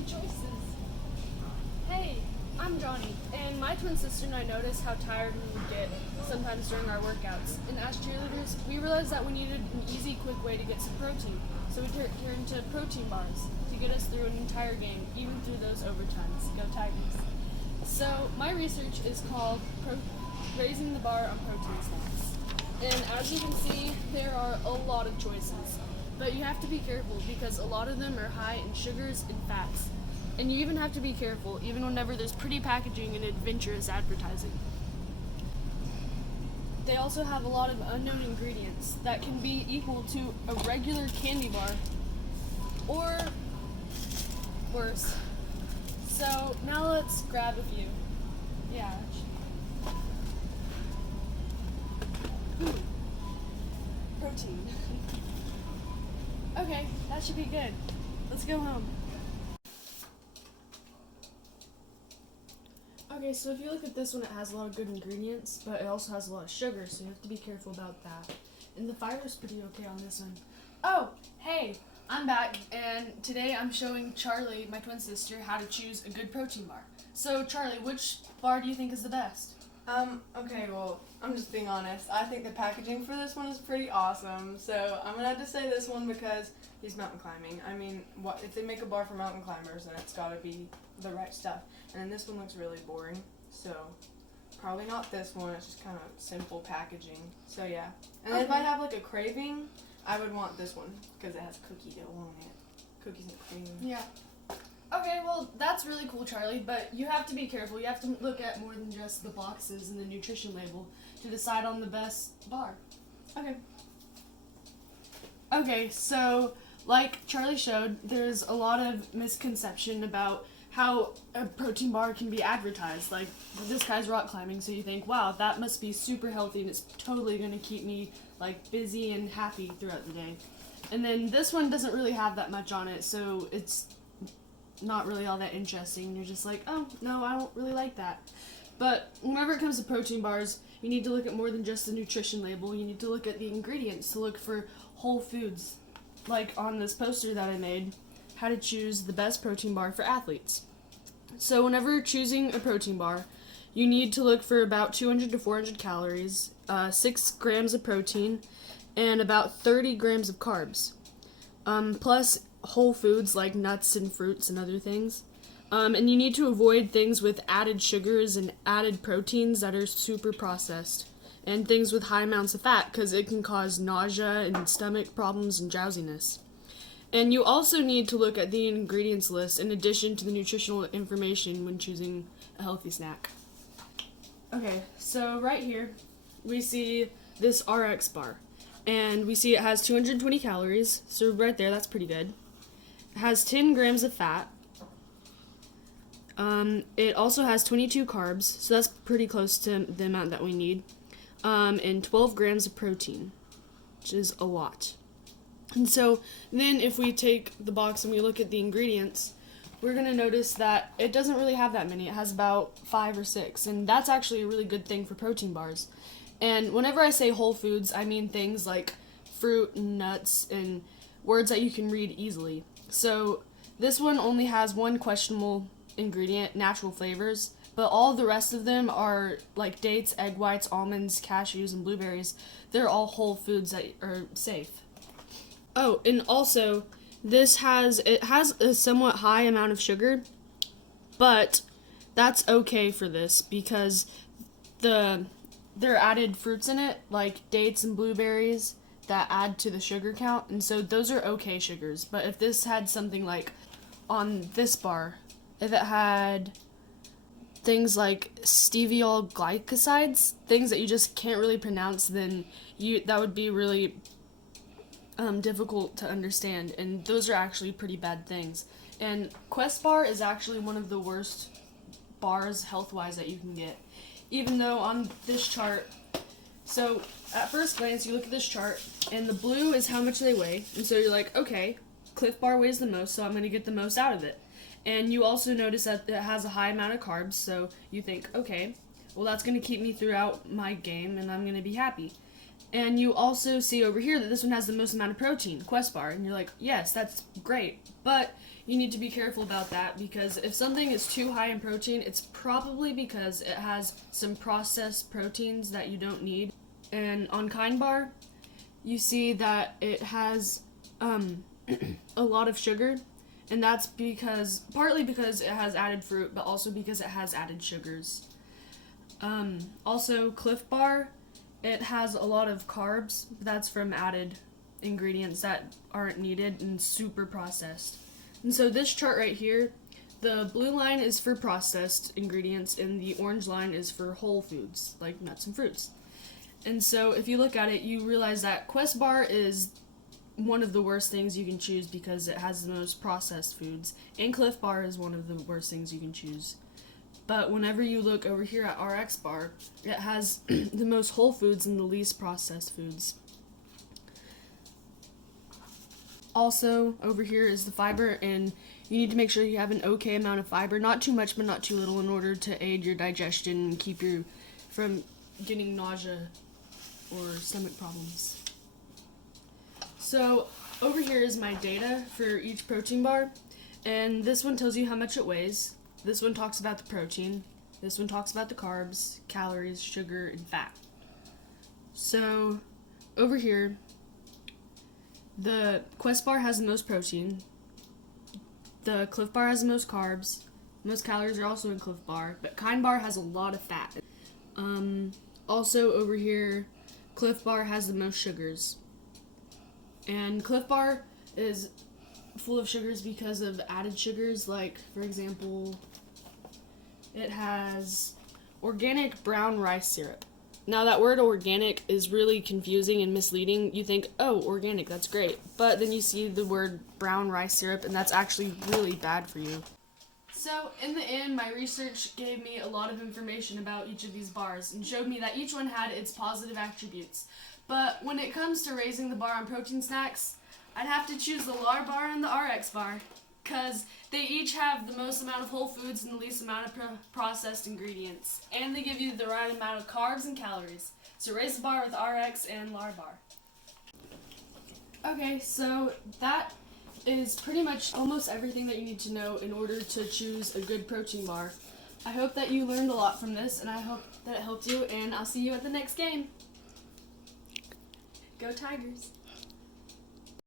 many choices. Hey, I'm Johnny, and my twin sister and I noticed how tired we would get sometimes during our workouts. And as cheerleaders, we realized that we needed an easy, quick way to get some protein. So we turned to protein bars to get us through an entire game, even through those overtimes. Go Tigers. So my research is called Raising the Bar on Protein Snacks. And as you can see, there are a lot of choices. But you have to be careful because a lot of them are high in sugars and fats. And you even have to be careful, even whenever there's pretty packaging and adventurous advertising. They also have a lot of unknown ingredients that can be equal to a regular candy bar or worse. So now let's grab a few. Yeah. Ooh. Protein. Okay, that should be good. Let's go home. Okay, so if you look at this one, it has a lot of good ingredients, but it also has a lot of sugar, so you have to be careful about that. And the fiber's pretty okay on this one. Oh, hey, I'm back, and today I'm showing Charlie, my twin sister, how to choose a good protein bar. So, Charlie, which bar do you think is the best? Okay, well, I'm just being honest. I think the packaging for this one is pretty awesome, so I'm gonna have to say this one because he's mountain climbing. I mean, what if they make a bar for mountain climbers, then it's gotta be the right stuff. And then this one looks really boring, so probably not this one. It's just kind of simple packaging. So yeah. And then if I have like a craving, I would want this one because it has cookie dough on it, cookies and cream. Yeah. Okay, well, that's really cool, Charlie, but you have to be careful. You have to look at more than just the boxes and the nutrition label to decide on the best bar. Okay. Okay, so like Charlie showed, there's a lot of misconception about how a protein bar can be advertised. Like, this guy's rock climbing, so you think, wow, that must be super healthy and it's totally going to keep me like busy and happy throughout the day. And then this one doesn't really have that much on it, so it's not really all that interesting. You're just like, oh, no, I don't really like that. But whenever it comes to protein bars, you need to look at more than just the nutrition label. You need to look at the ingredients to look for whole foods. Like on this poster that I made, how to choose the best protein bar for athletes. So whenever choosing a protein bar, you need to look for about 200 to 400 calories, 6 grams of protein, and about 30 grams of carbs. Plus whole foods like nuts and fruits and other things. And you need to avoid things with added sugars and added proteins that are super processed, and things with high amounts of fat because it can cause nausea and stomach problems and drowsiness. And you also need to look at the ingredients list in addition to the nutritional information when choosing a healthy snack. Okay, so right here we see this RX bar, and we see it has 220 calories, so right there, that's pretty good. It has 10 grams of fat. It also has 22 carbs, so that's pretty close to the amount that we need, and 12 grams of protein, which is a lot. And so then if we take the box and we look at the ingredients, we're going to notice that it doesn't really have that many. It has about 5 or 6, and that's actually a really good thing for protein bars. And whenever I say whole foods, I mean things like fruit and nuts and words that you can read easily. So this one only has one questionable ingredient, natural flavors, but all the rest of them are like dates, egg whites, almonds, cashews, and blueberries. They're all whole foods that are safe. Oh, and also, it has a somewhat high amount of sugar, but that's okay for this because there are added fruits in it, like dates and blueberries, that add to the sugar count, and so those are okay sugars. But if this had something like on this bar, if it had things like steviol glycosides, things that you just can't really pronounce, then that would be really difficult to understand, and those are actually pretty bad things. And Quest Bar is actually one of the worst bars health-wise that you can get, even though on this chart, so at first glance you look at this chart and the blue is how much they weigh, and so you're like, okay, Cliff Bar weighs the most, so I'm going to get the most out of it. And you also notice that it has a high amount of carbs, so you think, okay, well that's going to keep me throughout my game and I'm going to be happy. And you also see over here that this one has the most amount of protein, Quest Bar, and you're like, yes, that's great. But you need to be careful about that, because if something is too high in protein, it's probably because it has some processed proteins that you don't need. And on Kind Bar, you see that it has a lot of sugar, and that's partly because it has added fruit, but also because it has added sugars. Also, Cliff Bar, it has a lot of carbs. That's from added ingredients that aren't needed and super processed. And so this chart right here, the blue line is for processed ingredients and the orange line is for whole foods, like nuts and fruits. And so if you look at it, you realize that Quest Bar is one of the worst things you can choose because it has the most processed foods, and Cliff Bar is one of the worst things you can choose. But whenever you look over here at RX Bar, it has the most whole foods and the least processed foods. Also, over here is the fiber, and you need to make sure you have an okay amount of fiber, not too much but not too little, in order to aid your digestion and keep you from getting nausea or stomach problems. So over here is my data for each protein bar, and this one tells you how much it weighs. This one talks about the protein. This one talks about the carbs, calories, sugar, and fat. So over here, the Quest Bar has the most protein. The Cliff Bar has the most carbs. Most calories are also in Cliff Bar, but Kind Bar has a lot of fat. Also over here, Cliff Bar has the most sugars. And Cliff Bar is full of sugars because of added sugars, like, for example, it has organic brown rice syrup. Now, that word organic is really confusing and misleading. You think, oh, organic, that's great. But then you see the word brown rice syrup, and that's actually really bad for you. So, in the end, my research gave me a lot of information about each of these bars and showed me that each one had its positive attributes. But when it comes to raising the bar on protein snacks, I'd have to choose the LAR bar and the RX bar, because they each have the most amount of whole foods and the least amount of processed ingredients, and they give you the right amount of carbs and calories. So raise the bar with RX and LAR bar. Okay, so that is pretty much almost everything that you need to know in order to choose a good protein bar. I hope that you learned a lot from this, and I hope that it helped you, and I'll see you at the next game. Go Tigers!